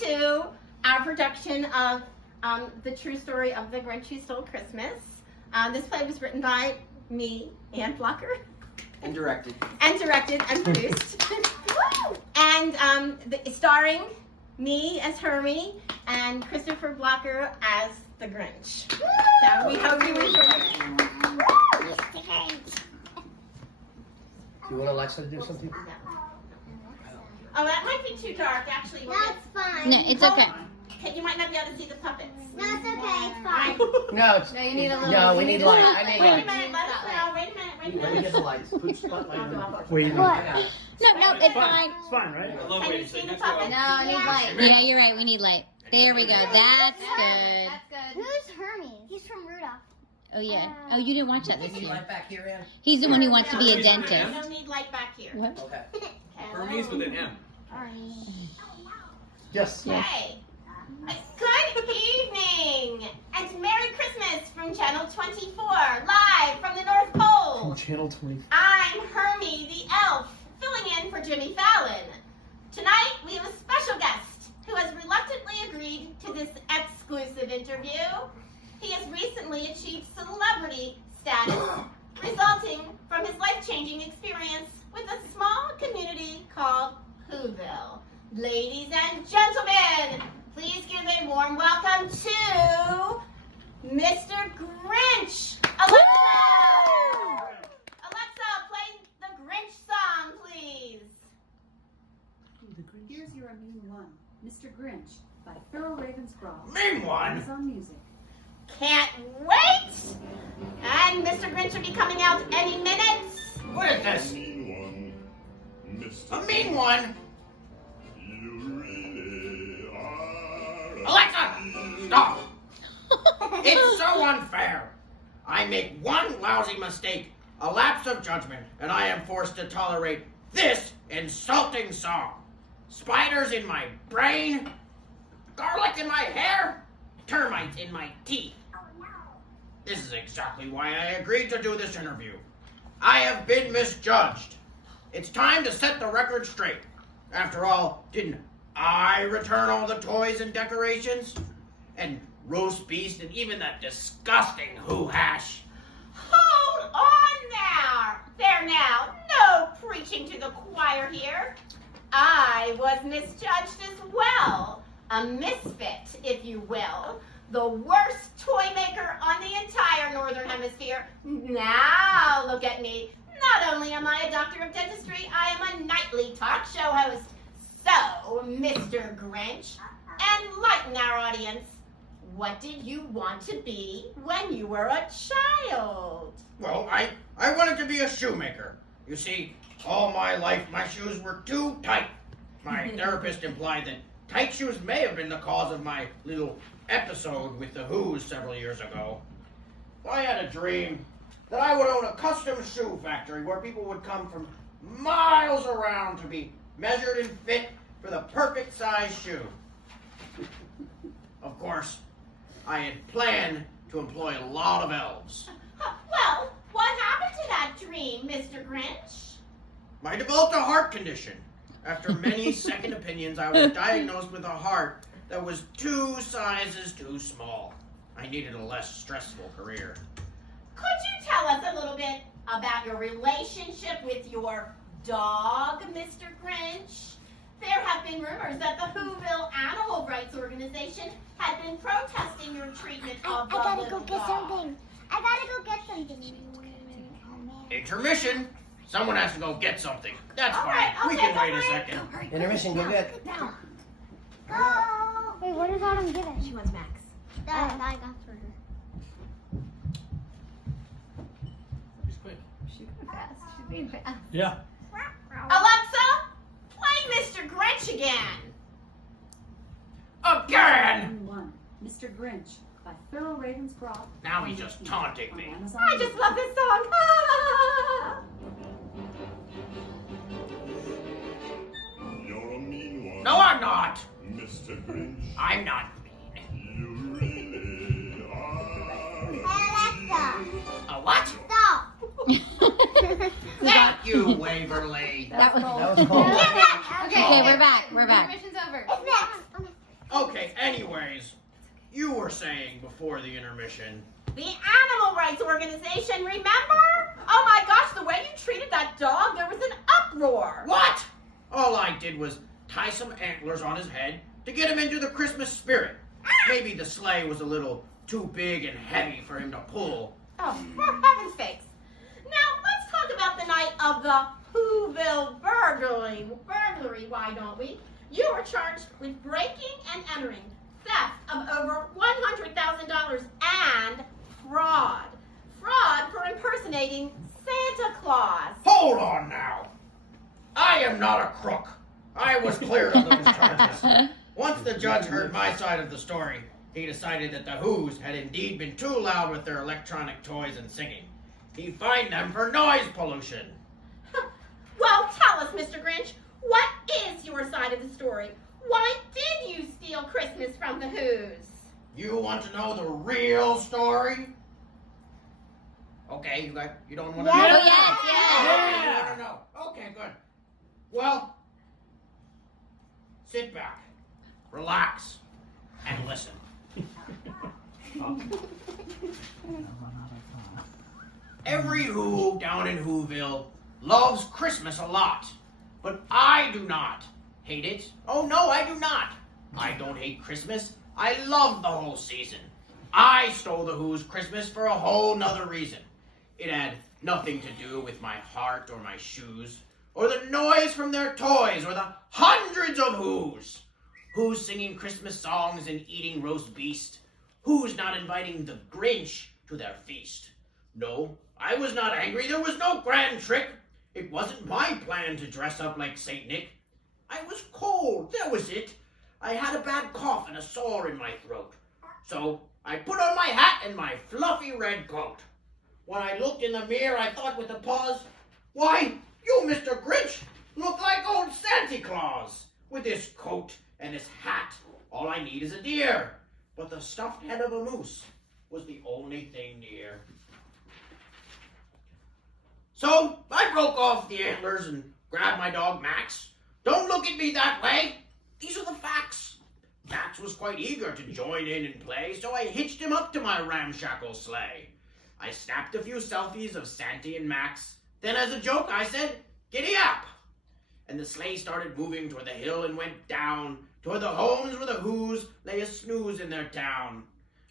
to our production of The True Story of the Grinch Who Stole Christmas. This play was written by me, Ann Blocker. And directed. And produced. And starring me as Hermie and Christopher Blocker as the Grinch. So we hope you enjoy it. Do you want Alexa to do something? Oh, that might be too dark, actually. That's fine. No, it's okay. You might not be able to see the puppets. No, it's okay. It's fine. No, it's, No, you need a little. no, we need light. I Wait need a light. minute, let us know. Wait a minute. Let me get the lights. Put the spotlight on. Wait, What? No, it's fine. It's fine, right? Can you see the puppets? No, I need light. Yeah, you're right. We need light. There we go. That's good. Who's Hermes? He's from Rudolph. Oh yeah. Oh, you didn't watch that this Need year. light back here, Ann? He's the one who wants to be a We dentist. don't need light back here. What? Okay. Hermes with an M. Yes. Okay. Good evening and Merry Christmas from Channel 24, live from the North Pole. Channel 20. I'm Hermie the Elf, filling in for Jimmy Fallon. Tonight we have a special guest who has reluctantly agreed to this exclusive interview. He has recently achieved celebrity status, resulting from his life-changing experience with a small community called Whoville. Ladies and gentlemen, please give a warm welcome to Mr. Grinch. Alexa! Alexa, play the Grinch song, please. Here's your mean one, Mr. Grinch, by Thurl Ravenscroft. Mean one? Amazon Music. Can't wait! And Mr. Grinch will be coming out any minute. What is this? A mean one? Alexa! Stop! It's so unfair. I make one lousy mistake, a lapse of judgment, and I am forced to tolerate this insulting song. Spiders in my brain, garlic in my hair, termites in my teeth. This is exactly why I agreed to do this interview. I have been misjudged. It's time to set the record straight. After all, didn't I return all the toys and decorations? And roast beef and even that disgusting hoo hash. Hold on now. There now. No preaching to the choir here. I was misjudged as well. A misfit, if you will. The worst toy maker on the entire Northern Hemisphere. Now look at me. Not only am I a doctor of dentistry, I am a nightly talk show host. So, Mr. Grinch, enlighten our audience. What did you want to be when you were a child? Well, I wanted to be a shoemaker. You see, all my life my shoes were too tight. My therapist implied that tight shoes may have been the cause of my little episode with the Who's several years ago. I had a dream that I would own a custom shoe factory where people would come from miles around to be measured and fit for the perfect size shoe. Of course, I had planned to employ a lot of elves. Well, what happened to that dream, Mr. Grinch? I developed a heart condition. After many second opinions, I was diagnosed with a heart that was 2 sizes too small. I needed a less stressful career. Could you tell us a little bit about your relationship with your dog, Mr. Grinch? There have been rumors that the Whoville Animal Rights Organization had been protesting your treatment of the I gotta little go get dog. something. I gotta go get something. Intermission. Someone has to go get something. That's All fine. right, We okay, can wait a all right. second. Intermission, go get. Now. Go. Wait, what is Autumn giving? She wants Max. I got for her. She's quick. She's fast. She's being fast. Yeah. Alexa, play Mr. Grinch again. Again! Mean one, Mr. Grinch, by Thurl Ravenscroft. Now he's just taunting on me. Amazon I Music. just love this song. Ah! You're a mean one, No, I'm not. Mr. Grinch. I'm not mean. You really are. Alexa, A what? stop. Thank you, Waverly. That was. That was cool. Okay, we're back. We're back. It's next. anyways, you were saying before the intermission. The Animal Rights Organization, remember? Oh my gosh, the way you treated that dog, there was an uproar. What? All I did was tie some antlers on his head to get him into the Christmas spirit. Maybe the sleigh was a little too big and heavy for him to pull. Oh, for heaven's sakes. Now, let's talk about the night of the Whoville burglary, why don't we? You were charged with breaking and entering, theft of over $100,000, and fraud. Fraud for impersonating Santa Claus. Hold on now. I am not a crook. I was cleared of those charges. Once the judge heard my side of the story, he decided that the Who's had indeed been too loud with their electronic toys and singing. He fined them for noise pollution. Well, tell us, Mr. Grinch, what is your side of the story? Why did you steal Christmas from the Who's? You want to know the real story? Okay, you don't want to Yes. know? Oh, yes, yes. Okay, you want to know. Okay, good. Well, sit back, relax, and listen. Every Who down in Whoville loves Christmas a lot, but I do not hate it. Oh no, I do not. I don't hate Christmas. I love the whole season. I stole the Who's Christmas for a whole nother reason. It had nothing to do with my heart or my shoes, or the noise from their toys, or the hundreds of Who's. Who's singing Christmas songs and eating roast beast? Who's not inviting the Grinch to their feast? No, I was not angry. There was no grand trick. It wasn't my plan to dress up like Saint Nick. I was cold, that was it. I had a bad cough and a sore in my throat. So I put on my hat and my fluffy red coat. When I looked in the mirror, I thought with a pause, why, you, Mr. Grinch, look like old Santa Claus. With this coat and this hat, all I need is a deer. But the stuffed head of a moose was the only thing near. So I broke off the antlers and grabbed my dog Max. Don't look at me that way. These are the facts. Max was quite eager to join in and play, so I hitched him up to my ramshackle sleigh. I snapped a few selfies of Santy and Max. Then as a joke I said, giddy up. And the sleigh started moving toward the hill and went down toward the homes where the Who's lay a snooze in their town.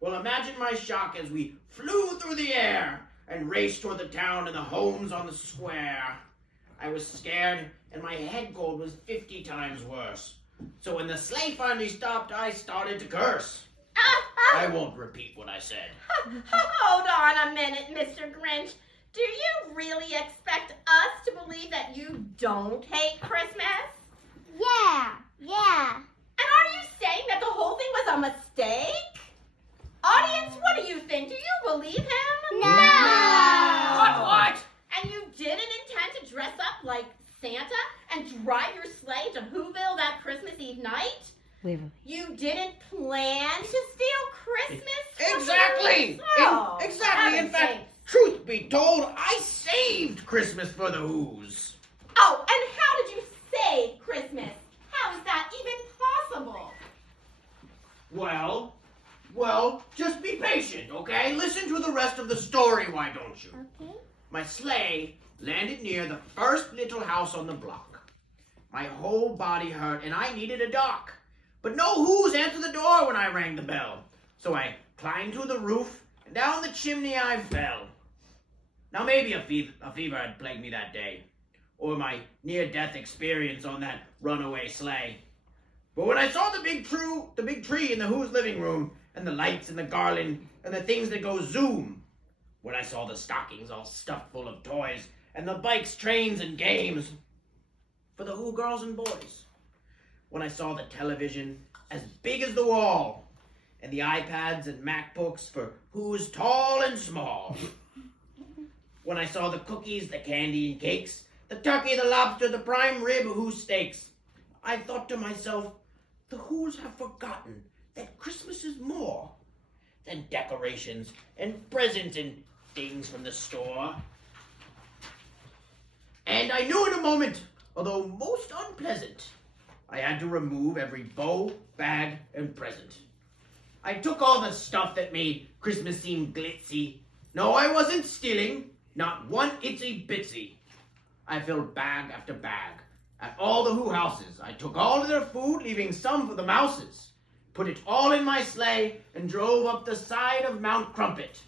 Well, imagine my shock as we flew through the air and raced toward the town and the homes on the square. I was scared, and my head cold was 50 times worse. So when the sleigh finally stopped, I started to curse. I won't repeat what I said. Hold on a minute, Mr. Grinch. Do you really expect us to believe that you don't hate Christmas? Yeah. And are you saying that the whole thing was a mistake? Audience, what do you think? Do you believe him? No. What? And you didn't intend to dress up like Santa and drive your sleigh to Whoville that Christmas Eve night? You didn't plan to steal Christmas from Exactly! the Who's? Oh, Exactly. In heaven's fact, sakes. truth be told, I saved Christmas for the Who's. Oh, and how did you save Christmas? How is that even possible? Well, just be patient, okay? Listen to the rest of the story, why don't you? Okay. My sleigh landed near the first little house on the block. My whole body hurt and I needed a dock. But no Who's answered the door when I rang the bell. So I climbed through the roof and down the chimney I fell. Now maybe a fever had plagued me that day, or my near-death experience on that runaway sleigh. But when I saw the big tree in the Who's living room, and the lights and the garland and the things that go zoom, when I saw the stockings all stuffed full of toys, and the bikes, trains, and games for the Who girls and boys, when I saw the television as big as the wall, and the iPads and MacBooks for Who's tall and small, when I saw the cookies, the candy and cakes, the turkey, the lobster, the prime rib, Who steaks, I thought to myself, the Who's have forgotten that Christmas is more than decorations and presents and things from the store. And I knew in a moment, although most unpleasant, I had to remove every bow, bag, and present. I took all the stuff that made Christmas seem glitzy. No, I wasn't stealing, not one itsy bitsy. I filled bag after bag. At all the Who houses, I took all of their food, leaving some for the mouses. Put it all in my sleigh and drove up the side of Mount Crumpet.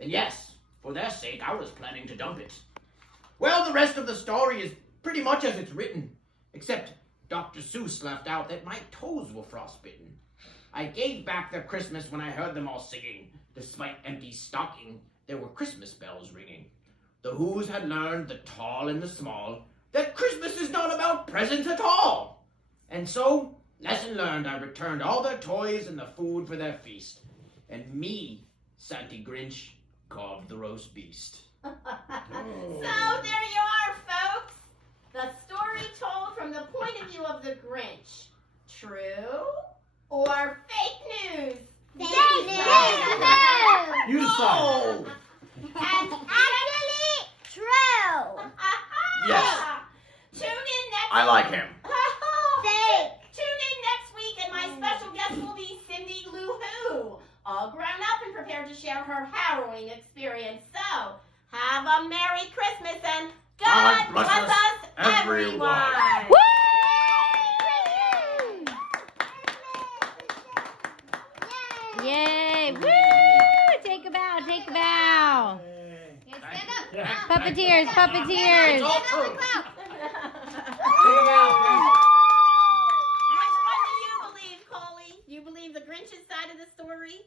And yes, for their sake, I was planning to dump it. Well, the rest of the story is pretty much as it's written, except Dr. Seuss left out that my toes were frostbitten. I gave back their Christmas when I heard them all singing. Despite empty stocking, there were Christmas bells ringing. The Who's had learned, the tall and the small, that Christmas is not about presents at all. And so, lesson learned, I returned all their toys and the food for their feast. And me, Santy Grinch, carved the roast beast. So there you are, folks. The story told from the point of view of the Grinch. True or fake news? Fake news. You saw. Oh! And Actually, true. Yes. Tune in next I like him. Fake. Tune in next week, and my special guest will be Cindy Lou Who, all grown up and prepared to share her harrowing experience. So, have a Merry Christmas and God bless us, everyone. Yay! Woo! Take a bow, take a bow. Puppeteers, It's puppeteers. all true. Which one do you believe, Coley? You believe the Grinch's side of the story?